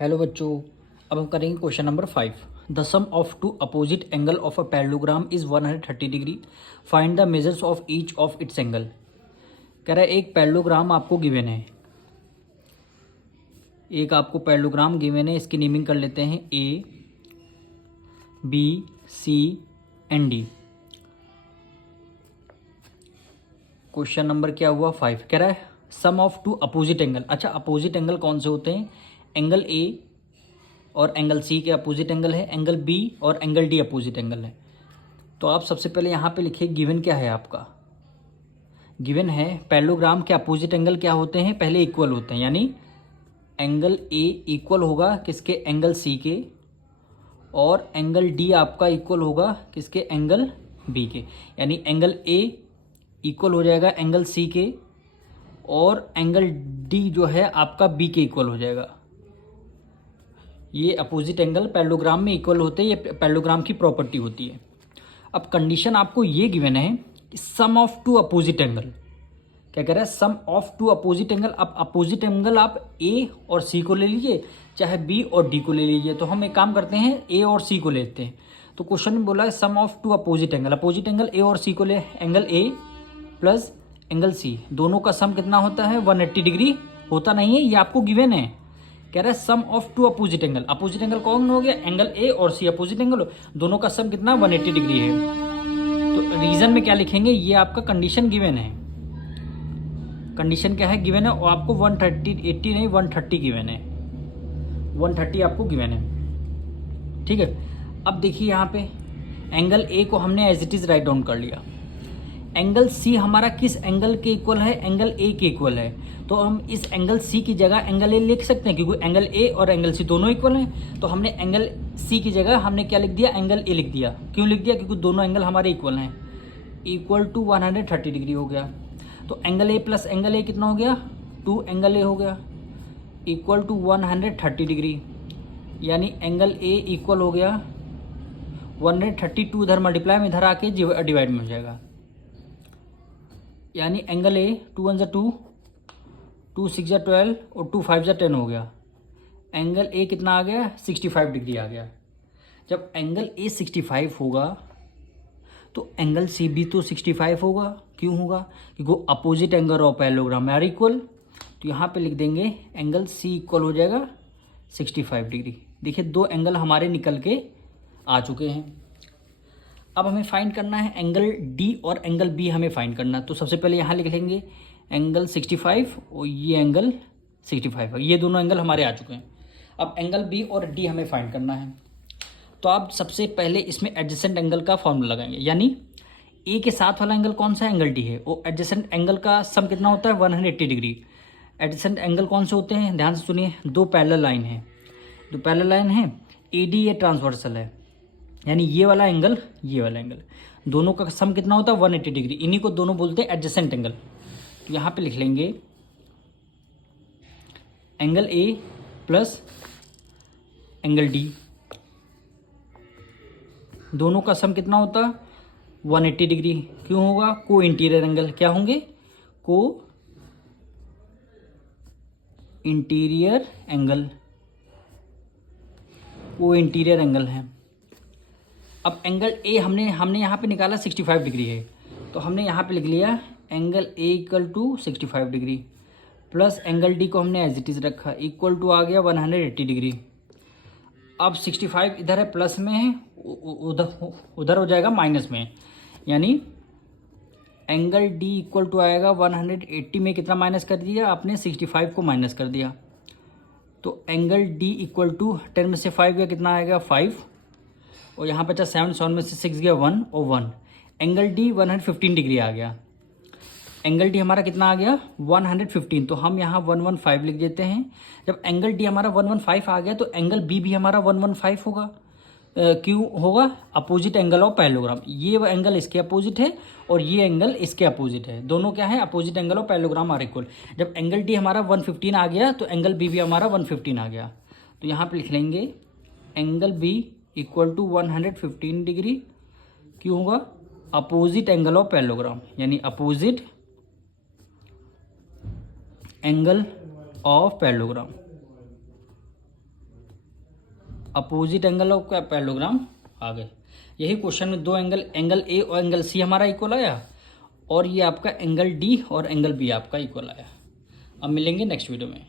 Hello बच्चों, अब हम करेंगे question number 5। The sum of two opposite angle of a parallelogram is 130 degree. Find the measures of each of its angle. कह रहा है एक पैरेललोग्राम आपको गिवन है, एक आपको पैरेललोग्राम गिवन है। इसकी नेमिंग कर लेते हैं A B C and D. Question number क्या हुआ 5। कह रहा है sum of two opposite angle. अच्छा, अपोजिट एंगल कौन से होते हैं? एंगल ए और एंगल सी के अपोजिट एंगल है, एंगल बी और एंगल डी अपोजिट एंगल है। तो आप सबसे पहले यहाँ पे लिखिए गिवन क्या है आपका। गिवन है पैरेललोग्राम के अपोजिट एंगल क्या होते हैं? पहले इक्वल होते हैं, यानी एंगल ए इक्वल होगा किसके? एंगल सी के। और एंगल डी आपका इक्वल होगा किसके? एंगल बी के। यानी एंगल ए इक्वल हो जाएगा एंगल सी के और एंगल डी जो है आपका बी के इक्वल हो जाएगा। ये अपोजिट एंगल पैरेललोग्राम में इक्वल होते हैं, ये पैरेललोग्राम की प्रॉपर्टी होती है। अब कंडीशन आपको ये गिवन है कि सम ऑफ टू अपोजिट एंगल। क्या कह रहा है? Sum of two opposite angle. अब अपोजिट एंगल आप ए और सी को ले लीजिए, चाहे बी और डी को ले लीजिए। तो हम एक काम करते हैं, ए और सी को लेते हैं। तो क्वेश्चन में बोला है sum of two opposite angle. Opposite angle A और सी को ले, angle A plus angle C, दोनों का सम कितना होता है? 180 डिग्री। होता नहीं है, ये आपको गिवन है। कह रहा है sum of two opposite angle. Opposite angle कौन हो गया? एंगल ए और सी अपोजिट एंगल, दोनों का सम कितना? 180 डिग्री है। तो रीजन में क्या लिखेंगे? ये आपका कंडीशन गिवन है। कंडीशन क्या है? गिवन है। और आपको 130 80 नहीं 130 गिवन है, 130 आपको गिवन है। ठीक है। अब देखिए यहाँ पे एंगल ए को हमने as it is write down कर लिया। एंगल सी हमारा किस एंगल के इक्वल है? एंगल ए के इक्वल है। तो हम इस एंगल सी की जगह एंगल ए लिख सकते हैं, क्योंकि एंगल ए और एंगल सी दोनों इक्वल हैं। तो हमने एंगल सी की जगह हमने क्या लिख दिया? एंगल ए लिख दिया। क्यों लिख दिया? क्योंकि दोनों एंगल हमारे इक्वल हैं। इक्वल टू 130 डिग्री हो गया। तो angle A plus angle A कितना हो गया? 2 एंगल ए हो गया, इक्वल टू 130 डिग्री। यानी एंगल ए इक्वल हो गया 132, इधर मल्टीप्लाई में इधर आके डिवाइड में हो जाएगा। यानी एंगल ए 2 1 2, 2 6 12 और 2 5 10 हो गया। एंगल ए कितना आ गया? 65 डिग्री आ गया। जब एंगल ए 65 होगा तो एंगल सी भी तो 65 होगा। क्यों होगा? क्योंकि opposite angle of parallelogram are equal. तो यहाँ पे लिख देंगे एंगल सी इक्वल हो जाएगा 65 डिग्री। देखिए दो एंगल हमारे निकल के आ चुके हैं। अब हमें फाइंड करना है एंगल डी और एंगल बी हमें फाइंड करना है। तो सबसे पहले यहाँ लिख लेंगे एंगल 65 और ये एंगल 65 है। ये दोनों एंगल हमारे आ चुके हैं। अब एंगल बी और डी हमें फाइंड करना है। तो आप सबसे पहले इसमें एडजेसेंट एंगल का फॉर्मूला लगाएंगे, यानी ए के साथ वाला एंगल कौन सा? एंगल डी है। और एडजेसेंट एंगल का सम कितना होता है? 180 डिग्री। एडजेसेंट एंगल कौन से होते हैं? ध्यान से सुनिए। दो पैरेलल लाइन है, दो पैरेलल लाइन है। ए डी ये ट्रांसवर्सल है, यानी ये वाला एंगल ये वाला एंगल, दोनों का सम कितना होता है? 180 डिग्री। इन्हीं को दोनों बोलते हैं एडजेसेंट एंगल। तो यहाँ पे लिख लेंगे angle A plus angle D, दोनों का सम कितना होता है? 180 डिग्री। क्यों होगा? को इंटीरियर एंगल। क्या होंगे? को इंटीरियर एंगल, को इंटीरियर एंगल है। अब एंगल ए हमने यहाँ पे निकाला 65 डिग्री है, तो हमने यहाँ पे लिख लिया angle A equal to 65 degree plus angle D को हमने एज इट इज रखा, इक्वल टू आ गया 180 डिग्री। अब 65 इधर है प्लस में है, उधर हो जाएगा माइनस में, यानी एंगल डी इक्वल टू आएगा 180 में कितना माइनस कर दिया आपने? 65 को माइनस कर दिया। तो एंगल डी इक्वल टू 10 में से 5 गया, कितना आएगा? 5। और यहाँ बचा 7, 7 में से 6 गया 1 और 1। एंगल डी 115 डिग्री आ गया। एंगल डी हमारा कितना आ गया? 115। तो हम यहाँ 115 लिख देते हैं। जब एंगल डी हमारा 115 आ गया तो एंगल बी भी हमारा 115 होगा। क्यों होगा? Opposite angle of parallelogram. ये एंगल इसके अपोजिट है और ये एंगल इसके अपोजिट है। दोनों क्या है? Opposite angle of parallelogram are equal. जब एंगल डी हमारा 115 आ गया तो एंगल बी भी हमारा 115 आ गया। तो यहाँ पे लिख लेंगे angle B equal to 115 degree. क्यों होगा? अपोजिट एंगल ऑफ पैरेललोग्राम, यानी opposite angle of parallelogram. Opposite angle और क्या पैरेललोग्राम आ गए। यही क्वेश्चन में दो एंगल, एंगल ए और एंगल सी हमारा इक्वल आया, और ये आपका एंगल डी और एंगल बी आपका इक्वल आया। अब मिलेंगे नेक्स्ट वीडियो में।